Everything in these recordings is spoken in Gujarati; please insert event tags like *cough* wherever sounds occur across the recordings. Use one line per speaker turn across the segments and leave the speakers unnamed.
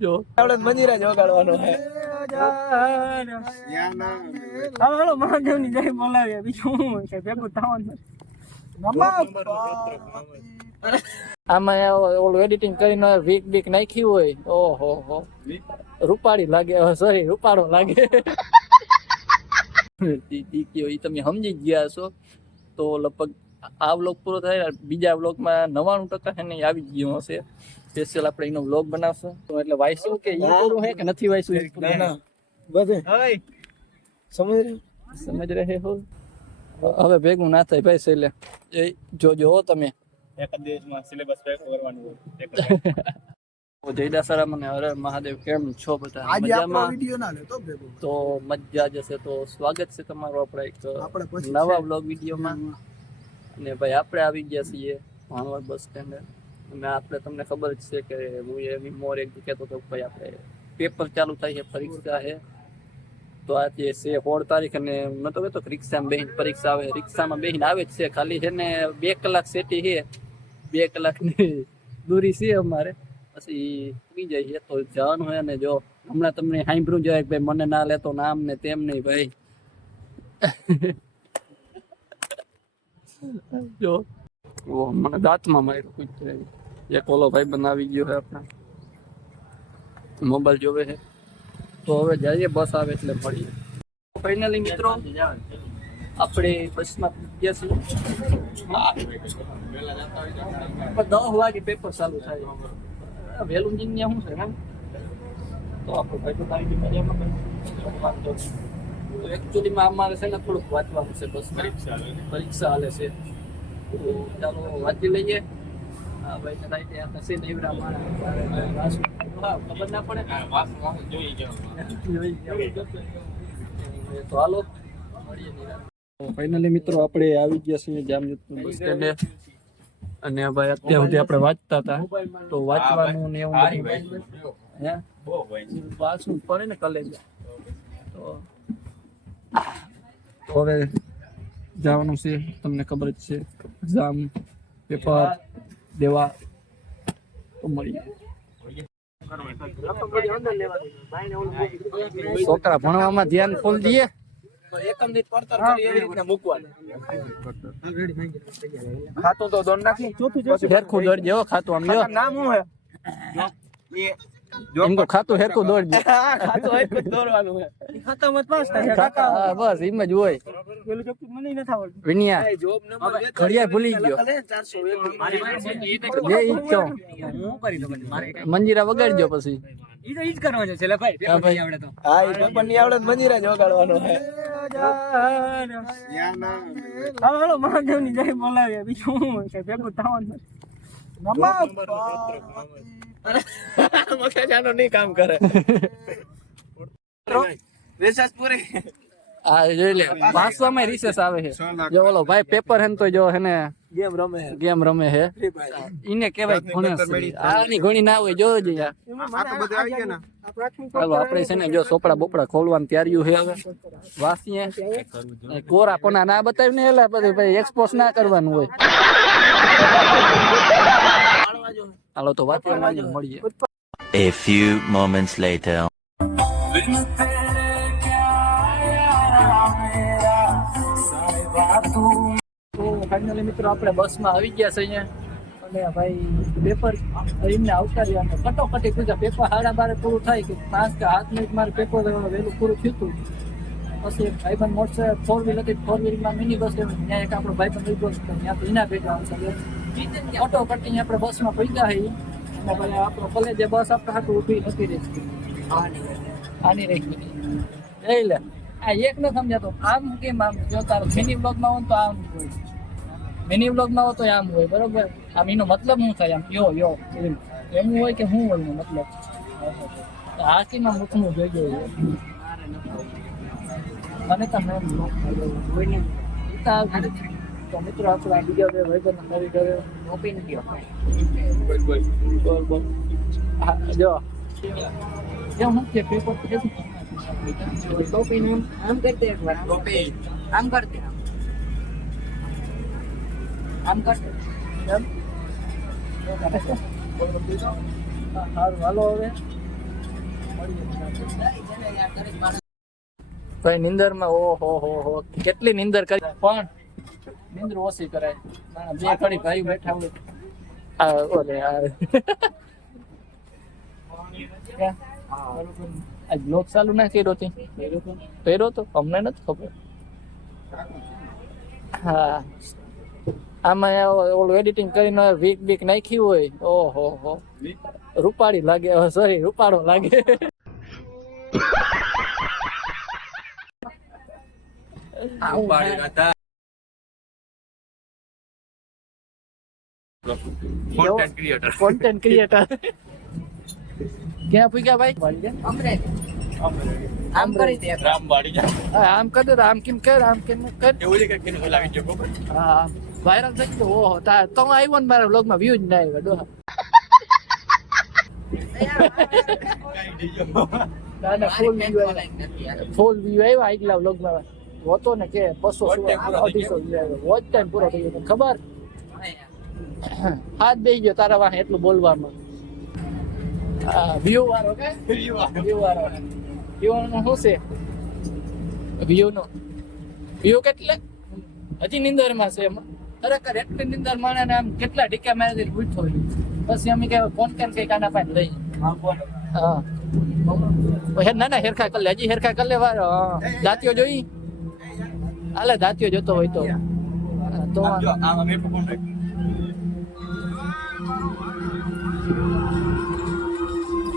જો
આપણે મંદિરે જ વગાડવાનો છે.
હાલો હાલો મહાદેવની જય બોલાવીએ. બીજું શું હોય ભેગું થવાનું
આમાં ઓલું એડિટિંગ કરીને વીક બીક નાખી હોય. ઓહો હો. રૂપાળી લાગે. સોરી રૂપાળો લાગે. દીકરીઓ ઈ તમે સમજી જ ગયા છો તો લગભગ આ વ્લોગ પૂરો થાય બીજા વ્લોગમાં નવાણું ટકા છે ને આવી ગયો હશે. સ્પેશિયલ આપણે એનો વ્લોગ બનાવશું. તો એટલે વાંચશું કે ઈ પૂરું હે કે નથી ઈ પૂરું?
બધે. સમજ?
સમજ રહે હો. હવે ભેગું ના થાય ભાઈ છેલ્લે. એ જોજો હો તમે.
એક દિવસમાં સિલેબસ પેક કરવાનું હોય.
જયદા સરા મને હરે મહાદેવ કેમ છો બધા? મજામાં?
ના લેતો
તો મજા જશે તો સ્વાગત છે તમારું આપણે એક નવા બ્લોગ વિડીયોમાં. અને ભાઈ આપણે આવી ગયા છીએ ભાણવડ બસ સ્ટેન્ડ અને આપણે તમને ખબર જ છે કે હું એની મોર એક દી કહેતો હતો કે ભાઈ આપણે પેપર ચાલુ થાય છે, પરીક્ષા છે. તો આજે છે સોળ તારીખ અને મેં તો કહેતો કે રિક્ષામાં બેહીને પરીક્ષા આવે. રિક્ષામાં બેહીને આવે જ છે. ખાલી છે ને બે કલાક સેટી છે. બે કલાકની દૂરી છે અમારે. પછી ઉગી જાય છે. તો જવાનું હોય ને જો હમણાં તમને સાંભળ્યું જોઈએ કે ભાઈ મને ના લેતો નામ ને તેમ નહીં ભાઈ. જો. ઓ, મને દાંતમાં માર્યું કૂતરે એક ઓલો ભાઈ બનાવી ગયો છે આપણે. મોબાઈલ જોવે છે. તો હવે જઈએ, બસ આવે એટલે મળીએ. ફાઇનલી મિત્રો, આપણે બસમાં ગયા છીએ. પણ દસ વાગે પેપર ચાલુ થાય. વહેલું જીન્યા શું છે તો આપણે ભાઈ વાંધો નહીં. તો એકચ્યુઅલીમાં અમારે છે ને થોડુંક વાંચવાનું છે બસ.
પરીક્ષા
પરીક્ષા હાલે છે. તો ચાલો વાંચી લઈએ. હા ભાઈ ને રાઈતે આ નસી નીવડા મારા વાંચું. હા, ખબર ના પડે. તો હાલો ફાઇનલી મિત્રો આપણે આવી ગયા છીએ બસ સ્ટેન્ડે અને ભાઈ અત્યાર સુધી આપણે વાંચતા હતા. તો વાંચવાનું ને એવું બધું.
બહુ
પડે ને કલેજ તો તો હવે જવાનું છે તમને ખબર જ છે એક્ઝામ પેપર દેવા તો મળીએ. છોકરા ભણવામાં ધ્યાન ફૂલ દઈએ.
એકમ દીઠ પડતર કરી એવી રીતના મૂકવાનું ખાતું તો દોડ નાખી.
હેરખું દોડજે હો ખાતું આમ જો
નામ શું હે
એમ તો ખાતું હેરખું દોડજે.
હા ખાતું એક જ દોરવાનું હે
ખાતામાં પાસ થાય
હા બસ એમ જ હોય.
પેલું ચોખ્ખું મને નથી આવડતું.
વિનિયા.
જોબ નંબર
ઘડિયાળ ભૂલી ગયો.
ચારસો એક
જે ઈ
હું કરી દઉં મારે
મંજીરા વગાડજો પછી.
ઈ તો ઈ જ કરવાનું છે છેલ્લે ભાઈ
હા, ભાઈ.
આવડે તો.
હા એ પેપરની આવડે તો મંદિરે જ વગાડવાનો હે
હાલો હાલો મહાદેવની જય બોલાવીએ. બીજું શું હોય? ભેગું થવાનું *laughs*
મખેજાનો નહીં કામ કરે. રિસર્ચ પૂરી
આ જોઈ લે વાંચવામાં રિસેસ આવે છે. જો ઓલો ભાઈ પેપર હેન તો જો હેને
ગેમ રમે હે.
ગેમ રમે છે ઈને કહેવાય ભણે આની ઘણી ના હોય જોજો યાર ચાલો આપણે છે ને જો સોપડા બોપડા ખોલવાનું તૈયારીયું છે હવે. વાસીએ. કોરા પના ના બતાવી ને એલા પછી ભાઈ એક્સપોઝ ના કરવાનું હોય. હાલો તો વાત જ મળીએ.
A few moments later.
તો ફાઇનલી મિત્રો આપણે બસમાં આવી ગયા છે અહીંયા. અને ભાઈ પેપર એમને આવકારી અને કટોકટી પૂજા પેપર સાડા બારે પૂરું થાય કે પાંચ કે સાત મિનિટ મારે પેપર વહેલું પૂરું થયું હતું પછી એક ભાઈબંધ મોટસે ફોર વ્હીલ હતી ફોર વ્હીલમાં મિની બસ લેવાની. ત્યાં એક આપણો ભાઈબંધ ઊભો છે ત્યાં તો એના ભેગા આવશે કટીને આપણે બસમાં પૈસા છે ઈ. અને ભલે આપણો કોલેજે બસ આપણે હાથું ઊભી નથી રહેતી. આની રહી. જઈ લે. આ એક ન સમજાતો. આમ કેમ આમ? જો તારો મિની બ્લોગમાં હોય તો આમ હોય. મિની બ્લોગમાં હોય તો આમ હોય બરોબર? આમ એનો મતલબ શું થાય? આમ યો યો એમ. હોય કે શું હોય મતલબ? હાથીમાં મૂકવું જોઈએ? મને તો મેં નથી. તો મિત્રો આપણે આ બીજા બે ભાઈબંધ નવી ઘરે નથી બોલ હા જો. હું કે પેપર ટોપિન ટોપીનું આમ કરતે એક વાર. ટોપી આમ કરતે. આમ કરતે. એમ? સારું હાલો હવે. ભાઈ નિંદરમાં ઓ હો હો હો. કેટલી નિંદર કરી. પણ નિંદર ઓછી કરાય. ના, બે ઘડી ભાઈ બેઠા હોય. આ ઓલે આ ક્યાં? ચાલુ ના કર્યો તે. કર્યો તો અમને નથી ખબર. હા. આમાં ઓલું એડિટિંગ કરીને વીક બીક નાખ્યું હોય. ઓહો હો. રૂપાળી લાગે સોરી રૂપાળો લાગે.
કોન્ટેન્ટ ક્રિએટર
કોન્ટેન્ટ ક્રિએટર ક્યાં પૂગ્યા ભાઈ?
આમ કરી દે
રામ વાડી જા
આમ કર દે તો આમ કેમ કર આમ કેમ કર.
એવું કે કેને લાગી જકો
હા વાયરલ થઈ ગયો. ઓહો તા તો આવ્યો ને મારા બ્લોગમાં વ્યૂ જ ના આવ્યો ડોહા. ના ના ફૂલ વ્યૂ આવ્યો ફૂલ વ્યૂ આવ્યા આગલા બ્લોગમાં હોતો ને કે બસો અઢીસો વ્યૂ આવ્યો. વોચ ટાઈમ પૂરો થઈ ગયો. ખબર? હાથ દઈ ગયો તારા વાહે એટલું બોલવામાં. વ્યૂ વાળો કે? વ્યૂ વાળો વ્યૂ નું શું છે? વ્યૂ નો વ્યૂ કેટલે? હજી નિંદરમાં છે એમાં. ખરેખર એટલી નિંદર માણે ને આમ કેટલા ટીકા મારી ઉઠો પછી અમે કે ફોન કરીને કઈ કાના પાસે લઈ? હા હે. ના ના હેરખા કર લે. હજી હેરખા કર લે વાર દાંતીઓ જોઈ? હાલે દાંતીઓ જોતો હોય તો. તો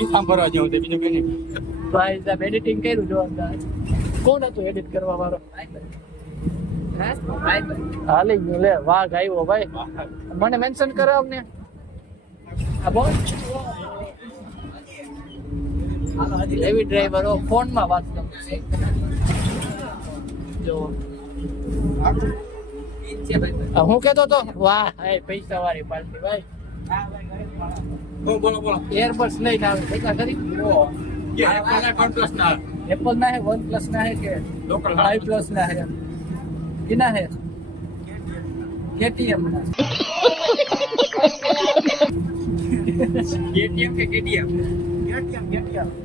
ઈ સાંભળવા જેવું છે. બીજું કઈ નહીં.
ભાઈ સાહેબ એડિટિંગ કર્યું જોરદાર કોણ હતું એડિટ કરવા વાળો? હાલી ગયું લે, વાઘ આવ્યો, ભાઈ. મને મેન્શન કરાવ ને આ બોલ. હો ડ્રાઈવરો ફોનમાં વાત કરું જો. હું કેતો તો? વાહ પૈસા વાળી પાર્ટી ભાઈ.
હું બોલો બોલો
એરબડ્સ લઈને આવે ભેગા કરી
કે કોના કોન્ટ્રાસ્ટ ના
એપલ ના હે वन प्लस ना है के
લોકલ
फाइव प्लस ना है किना है केटीएम ना
કેટીએમ કે કેટીએમ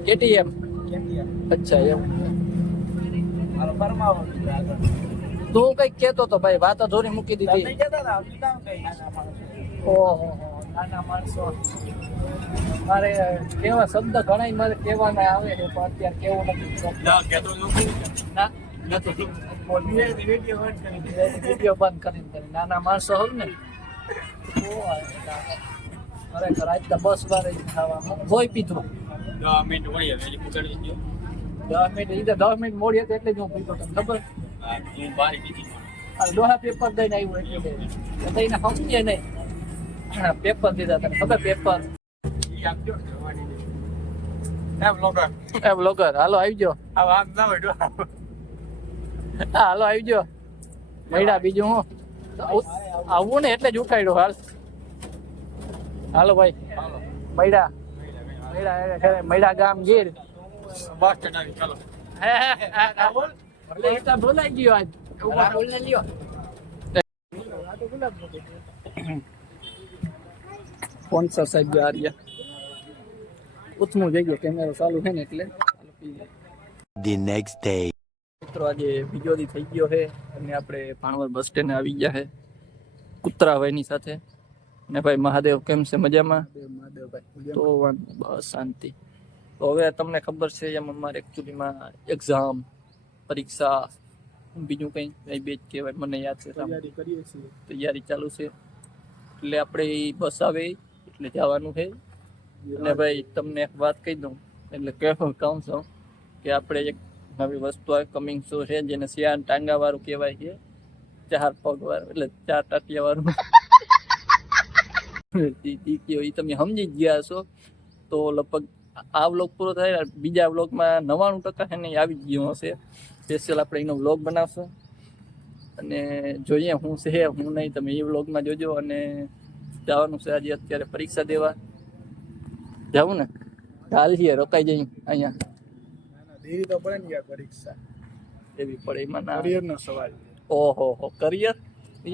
केटीएम अच्छा એમ તો હું કઈક કેતો તો ભાઈ વાત અધૂરી મૂકી દીધી ઓહો નાના માણસો મારે કેવા શબ્દ ઘણા મારે કહેવાના આવે છે પણ અત્યારે કેવું નથી.
ના કેતો
ના? વીડિયો બંધ કરીને કરે. નાના માણસો હોય ને. ખરેખર આજ તો બસ વારે ખાવા હોય પીધું.
દસ મિનિટ ગયો
દસ મિનિટ તો દસ મિનિટ મોડી હતી એટલે જ હું પીધો તમને ખબર?
હું
આ ડોહા પેપર દઈને આવ્યું એટલે દઈને સમજે નહીં. પેપર દીધા તને ખબર પેપર
ઈ આપજો જવાની દે એમ લોકો
એમ લોગર હાલો આવજો
આ આમ ના હોય
હા હાલો આવજો મૈડા બીજું હું આવું ને એટલે જ ઉઠાડ્યો હાલ હાલો ભાઈ મૈડા મૈડા મૈડા ગામ ગીર
બસ આવી ચાલો
બોલાઈ ગયો આજ બોલે લ્યો સાહેબ ગયા રહ્યા ઉથમું જઈ ગયો કેમેરો ચાલુ છે ને એટલે
ધી નેક્સ્ટ ડે
મિત્રો આજે બીજો દી થઈ ગયો છે અને આપણે ભાણવર બસ સ્ટેન્ડ આવી ગયા છે કૂતરા ભાઈની સાથે. ને ભાઈ મહાદેવ કેમ છે મજામાં? તો બસ શાંતિ. તો હવે તમને ખબર છે એમ અમારે એકચ્યુઅલીમાં એક્ઝામ પરીક્ષા બીજું કંઈ કંઈ બે જ કહેવાય મને યાદ છે. તૈયારી ચાલુ છે. એટલે આપણે બસ આવે એટલે જવાનું છે. અને ભાઈ, તમને એક વાત કહી દઉં. એટલે કહેવું કહું છું કે આપણે એક નવી વસ્તુ કમિંગ શો છે, જેને શિયાળ ટાંગા વાળું કહેવાય છે. ચાર પગ વાળું એટલે ચાર ટાટિયા વાળું ઈ તમે સમજી ગયા છો તો લગભગ આ વ્લોગ પૂરો થાય બીજા વ્લોગમાં નવ્વાણું ટકા છે ને આવી ગયો હશે. સ્પેશિયલ આપણે એનો વ્લોગ બનાવશું. અને જોઈએ, હું છે, હું નહીં, તમે એ વ્લોગમાં જોજો અને જવાનું છે આજે અત્યારે પરીક્ષા દેવા. જાવું ને હાલ છીએ રોકાઈ જઈ અહીંયા.
દેરી તો પડે ને યાર પરીક્ષા.
એવી પડે એમાં ના
કરિયર નો સવાલ.
ઓહો હો કરિયર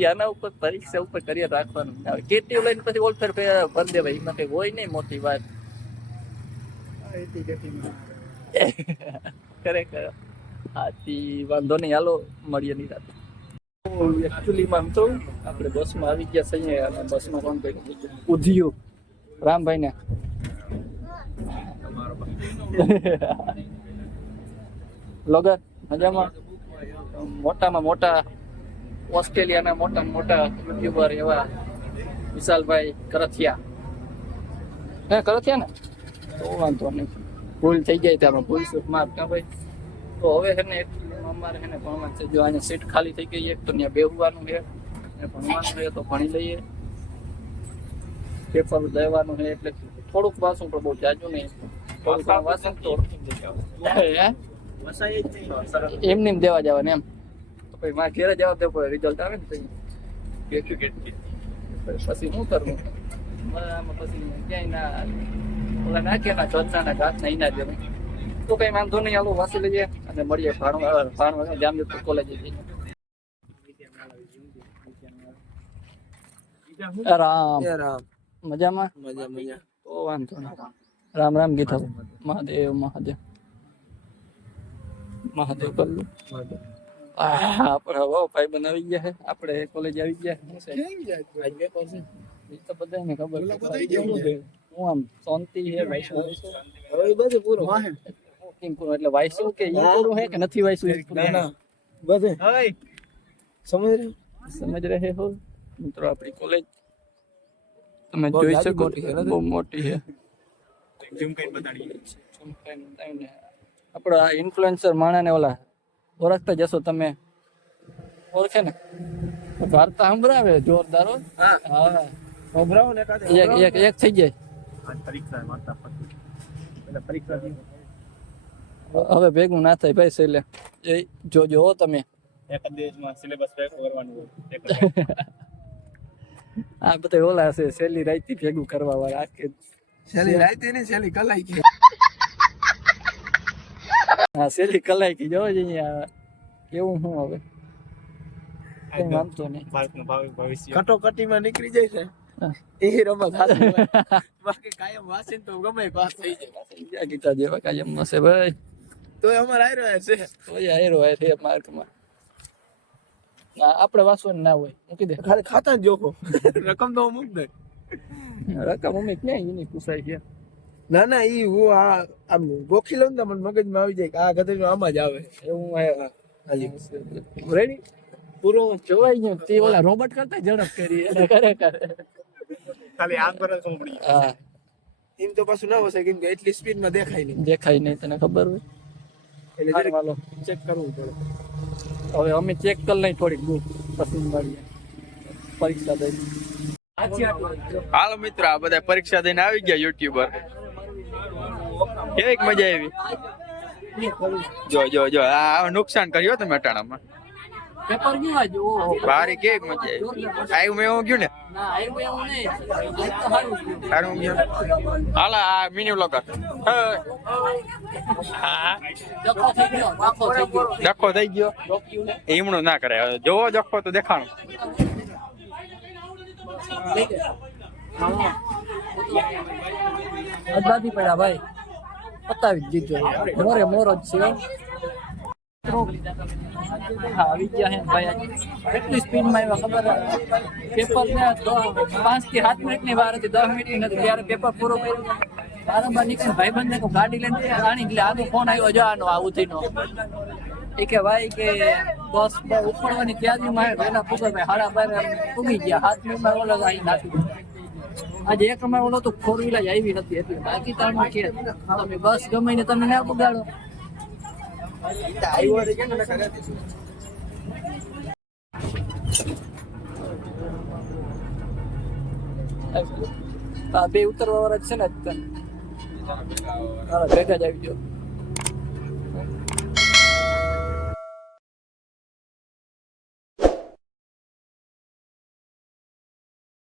આના ઉપર પરીક્ષા ઉપર કરિયર રાખવાનું આવે કેટી લઈને પછી ઓલફેર ભરી દેવાય એમાં કઈ હોય નહીં મોટી વાત. *laughs* ખરેખર. હાથી વાંધો નહીં હાલો મળીએ નહીં રાતે એકચ્યુઅલીમાં આમ તો આપણે બસમાં આવી ગયા છીએ અને બસમાં કોણ કર્યું? ઉધિયું. રામભાઈ ને લોગર, મજામાં? મોટામાં મોટા, ઓસ્ટ્રેલિયાના મોટા મોટા યુટ્યુબર એવા વિશાલભાઈ કરથિયા. હે કરથિયા ને તો વાંધો નહીં. ભૂલ થઈ જાય ત્યાં, ભૂલ સુખ માફ કા ભાઈ. તો હવે છે ને અમારે છે ને ભણવાનું છે. જો અહીંયા સીટ ખાલી થઈ ગઈ, એક તો ત્યાં બેહવાનું છે. અને ભણવાનું છે તો ભણી લઈએ. પેપર દેવાનું છે એટલે થોડુંક વાંચું પણ બહુ જાજુ નહીં. એમ દેવા જવાનું એમ. પછી મારે ઘેરે જવા દેવું પડે રિઝલ્ટ આવે ને પછી. શું કરવું પછી ક્યાંય ના ઓલા નાખે ના ચોથના ના ઘાટ ના દેવું તો કઈ વાંધો નહીં હાલો વાસી લઈએ અને મળીએ ભાણવા ભાણવા જામજોધપુર કોલેજે જઈએ રામ.
રામ.
મજામાં?
મજા મજા.
તો વાંધો નહીં. રામ રામ ગીતા મહાદેવ મહાદેવ. મહાદેવ કરલું આપણે હવે ભાઈ બનાવી ગયા છે. આપણે કોલેજ આવી ગયા છે. એ તો બધાને ખબર? હું આમ શાંતિ છે
ભાઈ એ બધું પૂરું.
કેમ પૂરું? એટલે વાયસુ કે ઈ પૂરું હે કે નથી વાયસુ ઈ
ના. ના બધે. સમજ રહ્યો
સમજ રહે હો. મિત્રો આપણી કોલેજ તમે જોઈ શકો
મોટી
બહુ મોટી છે.
ઝૂમ કરીને બતાડીએ
ઝૂમ કરીને બતાવીને. આપણા ઇન્ફ્લુએન્સર માણાને ઓલા ઓળખતા જશો તમે. ઓળખે ને? વાર્તા સંભળાવે જોરદાર હા.
હા. સંભળાવો ને
એક એક એક થઈ જાય.
પરીક્ષા મારતા પછી પરીક્ષા
હવે ભેગું ના થાય ભાઈ છેલ્લે. એ જોજો હો તમે.
એક દિવસમાં સિલેબસ પેક કરવાનું જ *laughs*
આ બધા ઓલા છે છેલ્લી રાઈતી ભેગું કરવા વાળા આખી
છેલ્લી રાતે ને છેલ્લી કલાઈ કે
હા છેલ્લી કલાકી જો અહીંયા. કેવું હું હવે? કઈ વાંધો નહીં.
બાળકનું ભાવિ ભવિષ્ય.
કટોકટીમાં નીકળી જાય છે. એ રમત. બાકી કાયમ વાસીને તો ગમે પાસ થઈ જાય.
બીજા ગીતા જેવા કાયમ હશે ભાઈ.
તોય અમાર આયરો હે છે.
તો આયરો હોય છે માર્કમાં ના આપણે વાંચવાનું ના હોય. મૂકી દે.
ખાલી ખાતા જ જોખો. રકમ તો મૂક દે. *laughs*
રકમ અમે ક્યાં એની પૂછાય છે
ના ના ઈ હું આ આમ ગોખી લઉં ને તો મને મગજમાં આવી જાય કે આ ગધેડું આમાં જ આવે.
એવું
હાજી.
રેડી
પૂરો
જોવાઈ ગયો તે ઓલા રોબોટ કરતા ઝડપ કરી. એટલે કરે કરે
ખાલી આગ પર તો
હા.
એમ તો પાછું ના હશે કેમ કે એટલી સ્પીડમાં દેખાય નહીં.
દેખાય નહીં તને ખબર હોય?
એટલે જરીક ચેક કરવું પડે.
હવે અમે ચેક કરી લઈ થોડીક બુક પછી મળીએ. પરીક્ષા દઈ.
હાલો મિત્રો આ બધા પરીક્ષા દઈને આવી ગયા યુટ્યુબર. કેવીક મજા આવી? જો જો જો આ નુકસાન કર્યું તમે અટાણામાં.
કેવું
મજા આવી. મેં એવું ગયું ને?
સારું ગયું.
સારું આ મિની બ્લોગર હા.
ડખો થઈ ગયો રોક્યું ને
કરે જોવો જખો તો દેખાણું.
અડધાથી પડ્યા ભાઈ. પતાવી દીધો. મોરે મોરો જ છે. આવી ગયા હે ભાઈ. કેટલી સ્પીડમાં આવ્યા ખબર પેપર ને પાંચથી સાત મિનિટની વાર હતી દસ મિનિટની ત્યારે પેપર પૂરો કર્યું. વારંવાર નીકળીને ભાઈબંધને કહું, ગાડી લઈને આણી એટલે આગળ ફોન આવ્યો જવાનો આનો આવું થઈને એ કે ભાઈ કે બસ ઉપડવાની ત્યાંથી મારે વહેલા પૂગર ભાઈ હાડા બાર પૂગી ગયા. હાથ મિનિટમાં ઓલો આવી નાખી આજે એક અમારે ઓલો તો ફોર વ્હીલર આવી નથી એટલે બાકી તો આમાં કે તમે બસ ગમે ને તમે ના? આ બે ઉતરવા વાળા છે ને ભેગા જ આવી જાઓ.